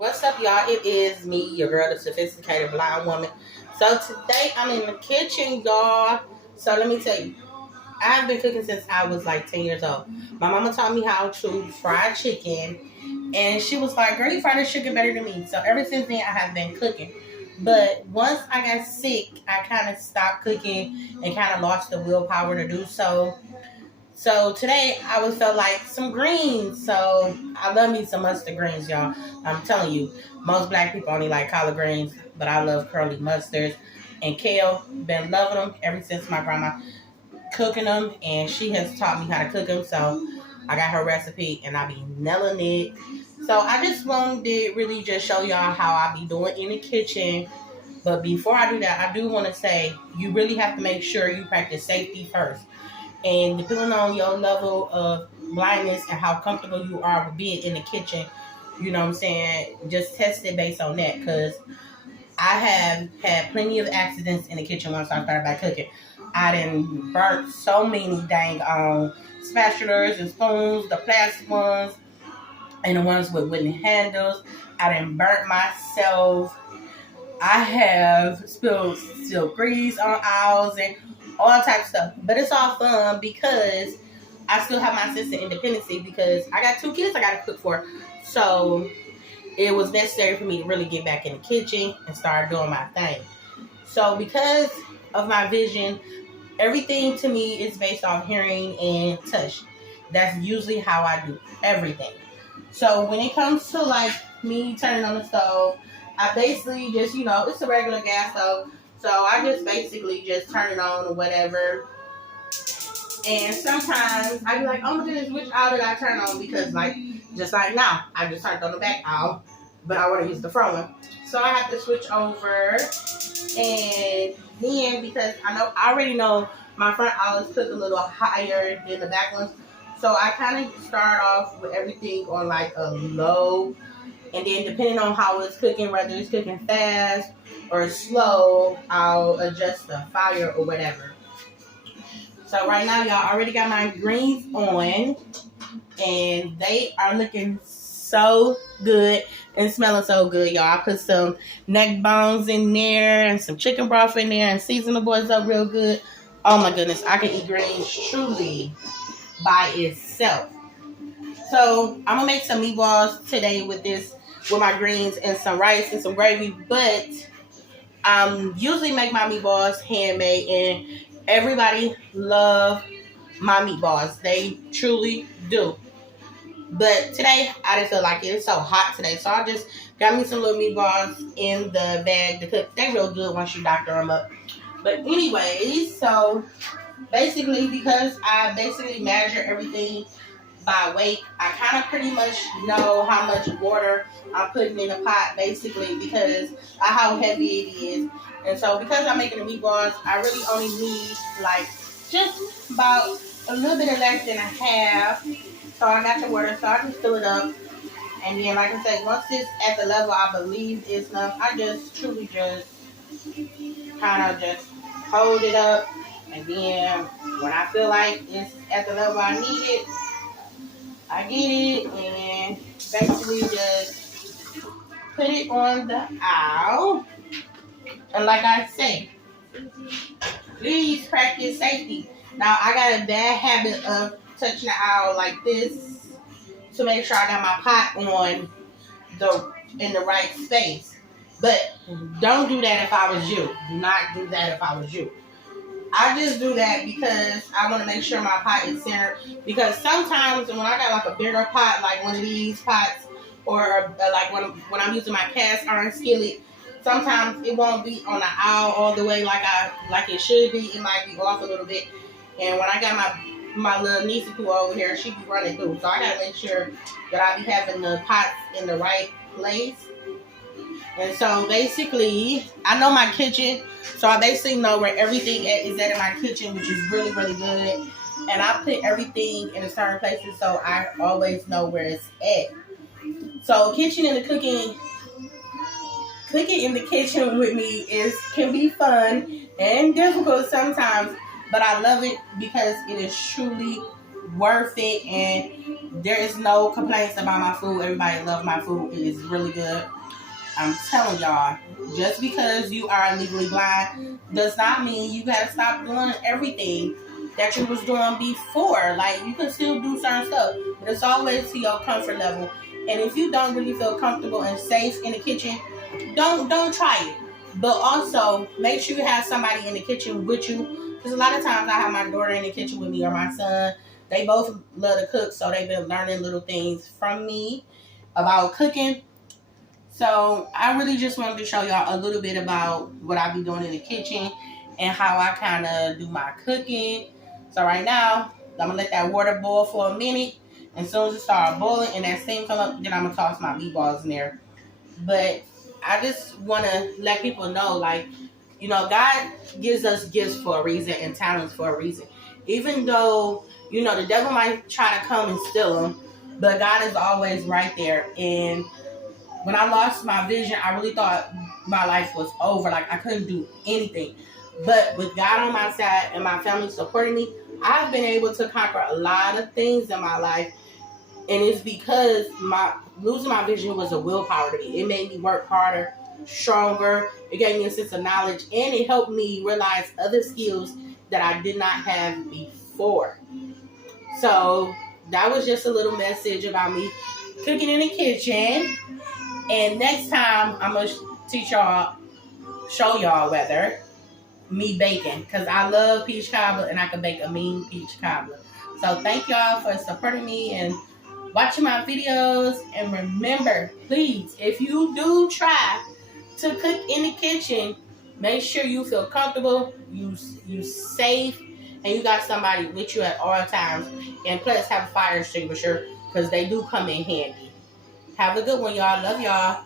What's up, y'all? It is me, your girl, the sophisticated blind woman. So today I'm in the kitchen, y'all. So let me tell you, I've been cooking since I was like 10 years old. My mama taught me how to fry chicken, and she was like, "Girl, you fry this chicken better than me." So ever since then, I have been cooking. But once I got sick, I kind of stopped cooking and kind of lost the willpower to do so. So today I was felt like some greens. So I love me some mustard greens, y'all. I'm telling you, most black people only like collard greens, but I love curly mustards and kale. Been loving them ever since my grandma cooking them, and she has taught me how to cook them. So I got her recipe, and I be nailing it. So I just wanted to really just show y'all how I be doing in the kitchen. But before I do that, I do want to say you really have to make sure you practice safety first. And depending on your level of blindness and how comfortable you are with being in the kitchen, you know what I'm saying, just test it based on that. Because I have had plenty of accidents in the kitchen once I started back cooking. I done burnt so many dang spatulas and spoons, the plastic ones and the ones with wooden handles. I done burnt myself. I have spilled silk grease on aisles and all types of stuff. But it's all fun because I still have my sense of independency because I got two kids I got to cook for. So it was necessary for me to really get back in the kitchen and start doing my thing. So because of my vision, everything to me is based off hearing and touch. That's usually how I do everything. So when it comes to like me turning on the stove, I basically just, it's a regular gas stove. So I just basically just turn it on or whatever. And sometimes I be like, oh my goodness, which aisle did I turn on? Because just like now, I just turned on the back aisle, but I want to use the front one. So I have to switch over. And then because I already know my front aisles cook a little higher than the back ones. So I kind of start off with everything on like a low. And then depending on how it's cooking, whether it's cooking fast or slow, I'll adjust the fire or whatever. So right now, y'all already got my greens on. And they are looking so good and smelling so good, y'all. I put some neck bones in there and some chicken broth in there and season the boys up real good. Oh my goodness, I can eat greens truly by itself. So I'm gonna make some meatballs today with my greens and some rice and some gravy. But usually make my meatballs handmade, and everybody love my meatballs. They truly do. But today, I didn't feel like it. It's so hot today. So I just got me some little meatballs in the bag to cook. They're real good once you doctor them up. But anyways, so basically, because I basically measure everything by weight, I kind of pretty much know how much water I'm putting in the pot, basically, because of how heavy it is. And so because I'm making the meatballs, I really only need like just about a little bit of less than a half. So I got the water, so I just fill it up. And then, like I said, once it's at the level I believe is enough, I just truly just kind of just hold it up. And then when I feel like it's at the level I need it, I get it and basically just put it on the aisle. And like I say, please practice safety. Now, I got a bad habit of touching the aisle like this to make sure I got my pot on in the right space. But don't do that if I was you. Do not do that if I was you. I just do that because I want to make sure my pot is centered. Because sometimes when I got like a bigger pot, like one of these pots, or like when I'm using my cast iron skillet, sometimes it won't be on the aisle all the way like it should be. It might be off a little bit. And when I got my little niece who over here, she be running through. So I gotta make sure that I be having the pots in the right place. And so basically, I know my kitchen, so I basically know where everything is at in my kitchen, which is really, really good. And I put everything in a certain places, so I always know where it's at. So cooking in the kitchen with me can be fun and difficult sometimes, but I love it because it is truly worth it, and there is no complaints about my food. Everybody loves my food. It is really good. I'm telling y'all, just because you are legally blind does not mean you gotta stop doing everything that you was doing before. Like, you can still do certain stuff, but it's always to your comfort level. And if you don't really feel comfortable and safe in the kitchen, don't try it. But also make sure you have somebody in the kitchen with you, because a lot of times I have my daughter in the kitchen with me or my son. They both love to cook, so they've been learning little things from me about cooking. So I really just wanted to show y'all a little bit about what I be doing in the kitchen and how I kind of do my cooking. So right now, I'm going to let that water boil for a minute. And as soon as it starts boiling and that steam come up, then I'm going to toss my meatballs in there. But I just want to let people know, like, you know, God gives us gifts for a reason and talents for a reason. Even though, you know, the devil might try to come and steal them, but God is always right there. And when I lost my vision, I really thought my life was over. Like, I couldn't do anything. But with God on my side and my family supporting me, I've been able to conquer a lot of things in my life. And it's because losing my vision was a willpower to me. It made me work harder, stronger. It gave me a sense of knowledge. And it helped me realize other skills that I did not have before. So that was just a little message about me cooking in the kitchen. And next time, I'm going to show y'all whether me baking. Because I love peach cobbler and I can bake a mean peach cobbler. So thank y'all for supporting me and watching my videos. And remember, please, if you do try to cook in the kitchen, make sure you feel comfortable, you safe, and you got somebody with you at all times. And plus, have a fire extinguisher because they do come in handy. Have a good one, y'all. Love y'all.